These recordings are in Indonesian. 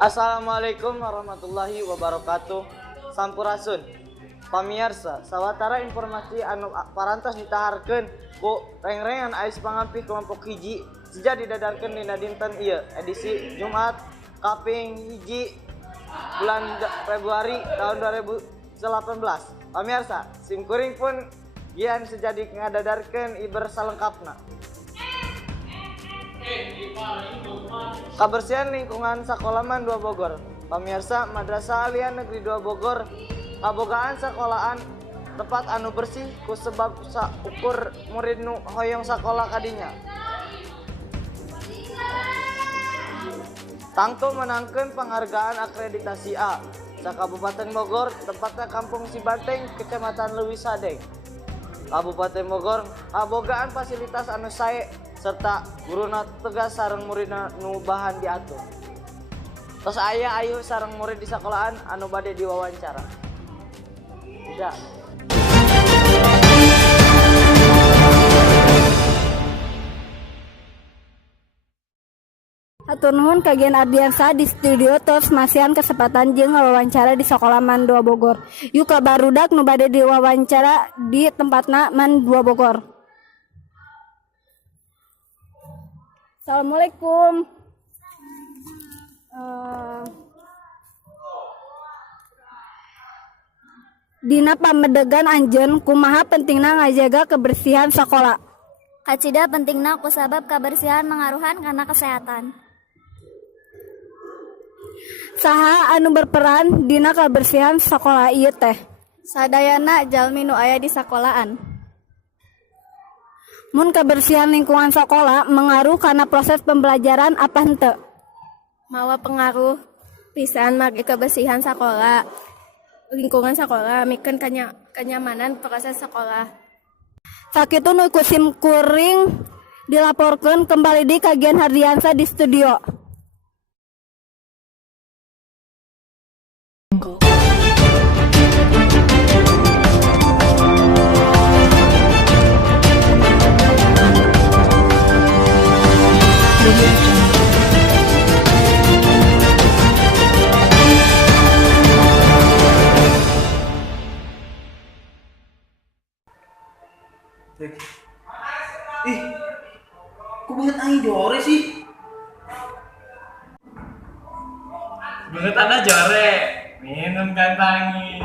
Assalamualaikum warahmatullahi wabarakatuh. Sampurasun. Pamirsa, sawatara informasi anu parantos ditaharkeun ku reng-rengan ais pangampi kelompok hiji sejak didadarkeun dina dinten ieu edisi Jumat kaping hiji bulan Februari tahun 2018. Pamirsa, simkuring pun gian sejadi ngadadarkeun iber salengkapna. Kebersihan lingkungan Sakolaman 2 Bogor. Pamirsa, Madrasah Aliyah Negeri 2 Bogor kabogaan sekolahan tempat anu bersih ku sebab ukur murid nu hoyong sakola kadinya. Tangtu menangkeun penghargaan akreditasi A sa Kabupaten Bogor, tempatnya Kampung Cibanteng, Kecamatan Leuwi Sadeng. Kabupaten Bogor kabogaan fasilitas anu sae serta guruna tegas sareng muridna nu bahan diatur. Tos aya ayu sareng murid di sekolahan anu bade diwawancara. Tidak. Hatur nuhun kagian Ardiansa di studio tos masihan kesempatan jeung wawancara di Sakolaman 2 Bogor. Yuk ka barudak nu bade diwawancara di tempatna Man 2 Bogor. Assalamualaikum. Dina pamedegan anjeun kumaha pentingna ngajaga kebersihan sakola? Kacida pentingna kusabab kebersihan mengaruhan karena kesehatan. Saha anu berperan dina kebersihan sakola ieu teh? Sadayana jalmi nu aya di sakolahan. Mun kebersihan lingkungan sekolah mengaruh karena proses pembelajaran apa henteu? Mawa pengaruh pisan mage kebersihan sekolah. Lingkungan sekolah mikeun kenyamanan proses sekolah. Sakitu nu kusim kuring dilaporkeun kembali di kagian Hardiansa di studio. Ih, kok banget aing jore sih? Banget ada jore, minum kantangin.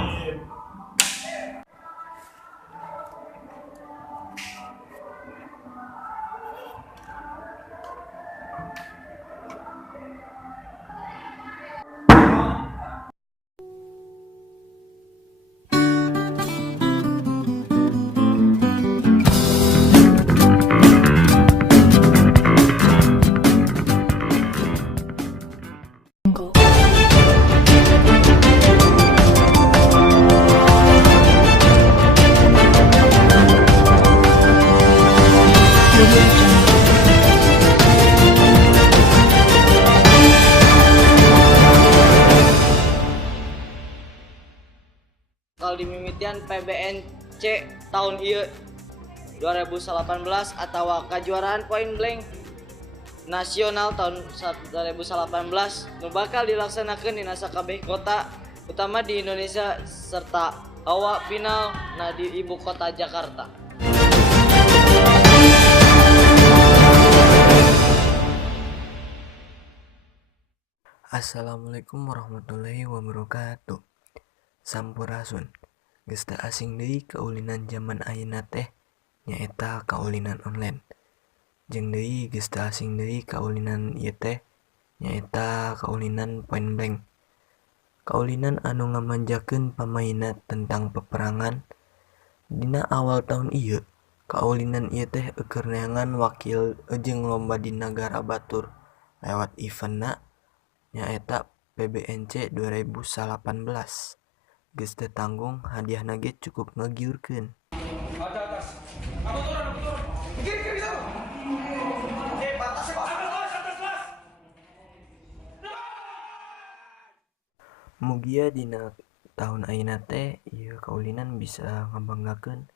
Kalau di mimitian PBNC tahun ieu 2018 atau kejuaraan point blank nasional tahun 2018 nu bakal dilaksanakeun dina sakabeh kota utama di Indonesia serta awak final di ibu kota Jakarta. Assalamualaikum warahmatullahi wabarakatuh. Sampurasun. Geus teu asing deui kaulinan zaman ayeuna teh nyaeta kaulinan online. Jeung deui geus teu asing deui kaulinan ieu teh nyaeta kaulinan point blank. Kaulinan anu ngamanjakeun pamainna tentang peperangan. Dina awal tahun ieu, kaulinan ieu teh keur neangan wakil jeung lomba di nagara batur lewat eventna nyaeta PBNC 2018. Geus teu tanggung hadiahna ge cukup ngagiurkeun. Atas. Aku turun. Kiri satu. Oke, batasnya Pak. Atas. Mugia dina tahun ayeuna teh ieu kaulinan bisa ngabanggakeun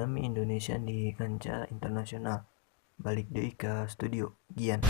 nami Indonesia di kancah internasional. Balik deui ka studio Gian.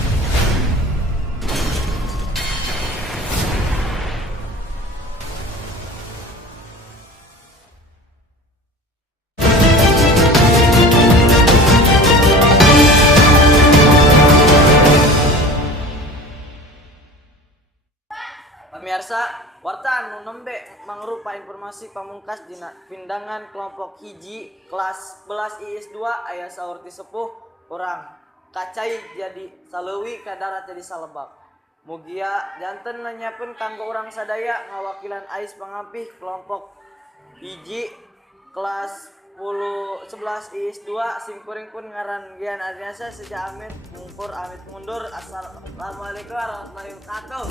biasa warta anu nembe mangrupa informasi pamungkas dina pindangan kelompok hiji kelas 11 IIS 2 aya saur ti sepuh urang kacai jadi saleuwi ka darat jadi salebak. Mugia janten nanyakeun kanggo urang sadaya ngawakilan ais pangampih kelompok hiji kelas 11 IIS 2 simkuring pun ngaran Gian Adriansa sejak amit mungkur amit mundur. Assalamualaikum warahmatullahi wabarakatuh.